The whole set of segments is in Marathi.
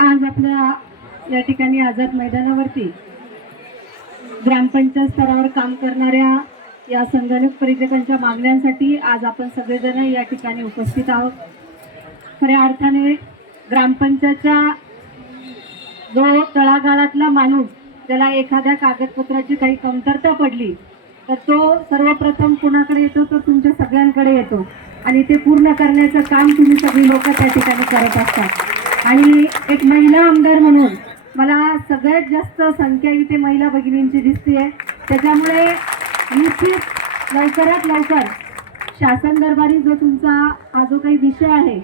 आज आपल्या या ठिकाणी आझाद मैदानावरती ग्रामपंचायत स्तरावर काम करणाऱ्या या संगणक परिचकांच्या मागण्यांसाठी आज आपण सगळेजण या ठिकाणी उपस्थित आहोत। खऱ्या अर्थाने ग्रामपंचायतच्या जो तळागाळातला माणूस त्याला एखाद्या कागदपत्राची काही कमतरता पडली तर तो सर्वप्रथम कुणाकडे येतो, तर तुमच्या सगळ्यांकडे येतो आणि ते पूर्ण करण्याचं काम तुम्ही सगळी लोक त्या ठिकाणी करत असतात। आणि एक महिला आमदार म्हणून मला सगळ्यात जास्त संख्या इथे महिला भगिनींची दिसते, त्याच्यामुळे निश्चित लवकरात लवकर शासन दरबारी जो तुमचा हा जो काही विषय आहे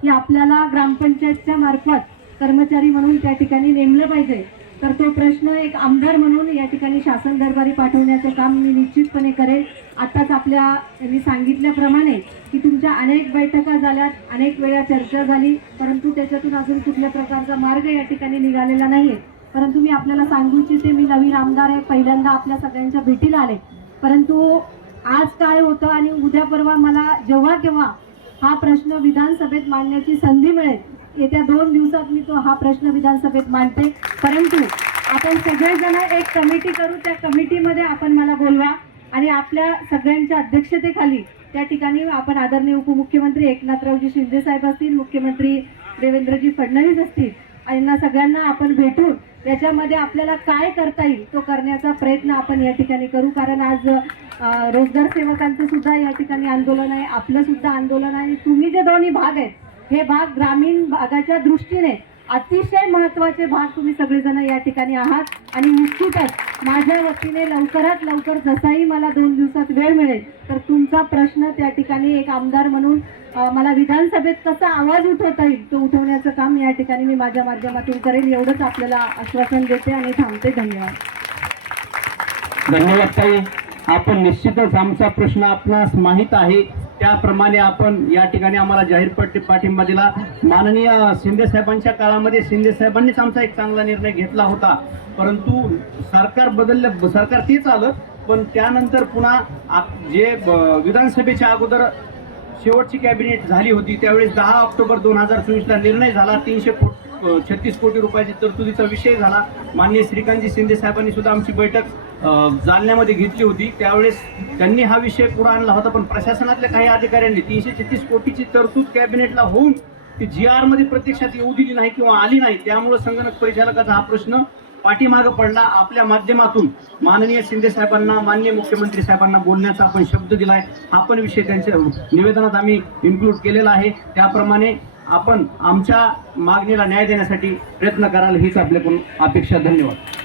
की आपल्याला ग्रामपंचायतच्या मार्फत कर्मचारी म्हणून त्या ठिकाणी नेमलं पाहिजे, तर तो प्रश्न एक आमदार म्हणून या ठिकाणी शासन दरबारी पाठवण्याचं काम मी निश्चितपणे करेल। आताच आपल्या त्यांनी सांगितल्याप्रमाणे की तुमच्या अनेक बैठका झाल्यात, अनेक वेळा चर्चा झाली, परंतु त्याच्यातून अजून कुठल्या प्रकारचा मार्ग या ठिकाणी निघालेला नाहीये। परंतु मी आपल्याला सांगू इच्छिते, मी नवीन आमदार आहे, पहिल्यांदा आपल्या सगळ्यांच्या भेटीला आले, परंतु आज काय होतं आणि उद्या परवा मला जेव्हा केव्हा हा प्रश्न विधानसभेत मांडण्याची संधी मिळेल, येत्या 2 दिवसात मी तो हा प्रश्न विधानसभेत मांडते। परंतु आपण सगळेजण एक कमिटी करू, त्या कमिटीमध्ये आपण मला बोलवा आणि आपल्या सगळ्यांच्या अध्यक्षतेखाली त्या ठिकाणी आपण आदरणीय उपमुख्यमंत्री एकनाथरावजी शिंदे साहेब असतील, मुख्यमंत्री देवेंद्रजी फडणवीस असतील, यांना सगळ्यांना आपण भेटून याच्यामध्ये आपल्याला काय करता येईल तो करण्याचा प्रयत्न आपण या ठिकाणी करू। कारण आज रोजगार सेवकांचं सुद्धा या ठिकाणी आंदोलन आहे, आपलं सुद्धा आंदोलन आहे। तुम्ही जे दोन्ही भाग आहेत हे भाग ग्रामीण भागाच्या दृष्टीने अतिशय महत्त्वाचे भाग तुम्ही सगळेजण या ठिकाणी आहात आणि निश्चितच माझ्या वतीने लवकरात लवकर जसाही मला 2 दिवसात वेळ मिळेल तर तुमचा प्रश्न त्या ठिकाणी एक आमदार म्हणून मला विधानसभेत कसा आवाज उठवता येईल तो उठवण्याचं काम या ठिकाणी मी माझ्या माध्यमातून करेल, एवढंच आपल्याला आश्वासन देते आणि थांबते। धन्यवाद। धन्यवाद ताई, आपण निश्चितच आमचा प्रश्न आपणास माहित आहे त्याप्रमाणे आपण या ठिकाणी आम्हाला जाहीर पाठिंबा दिला। माननीय शिंदे साहेबांच्या काळामध्ये शिंदे साहेबांनीच आमचा एक चांगला निर्णय घेतला होता, परंतु सरकार बदललं, सरकार तेच आलं, पण त्यानंतर पुन्हा जे विधानसभेच्या अगोदर शेवटची कॅबिनेट झाली होती त्यावेळेस 10 ऑक्टोबर 2024ला निर्णय झाला, 336 कोटी रुपयाची तरतुदीचा विषय झाला। माननीय श्रीकांतजी शिंदे साहेबांनी सुद्धा आमची बैठक जालन्यामध्ये घेतली होती, त्यावेळेस त्यांनी हा विषय पुढे आणला होता, पण प्रशासनातल्या काही अधिकाऱ्यांनी 336 कोटीची तरतूद कॅबिनेटला होऊन ती GR मध्ये प्रत्यक्षात येऊ दिली नाही किंवा आली नाही, त्यामुळे संगणक परिचालकाचा हा प्रश्न पाठीमागे पडला। आपल्या माध्यमातून माननीय शिंदे साहेबांना, माननीय मुख्यमंत्री साहेबांना बोलण्याचा आपण शब्द दिलाय, हा पण विषय त्यांच्या निवेदनात आम्ही इन्क्लूड केलेला आहे। त्याप्रमाणे आपण आमच्या मागणीला न्याय देण्यासाठी प्रयत्न कराल हीच आपल्याकडून अपेक्षा। धन्यवाद।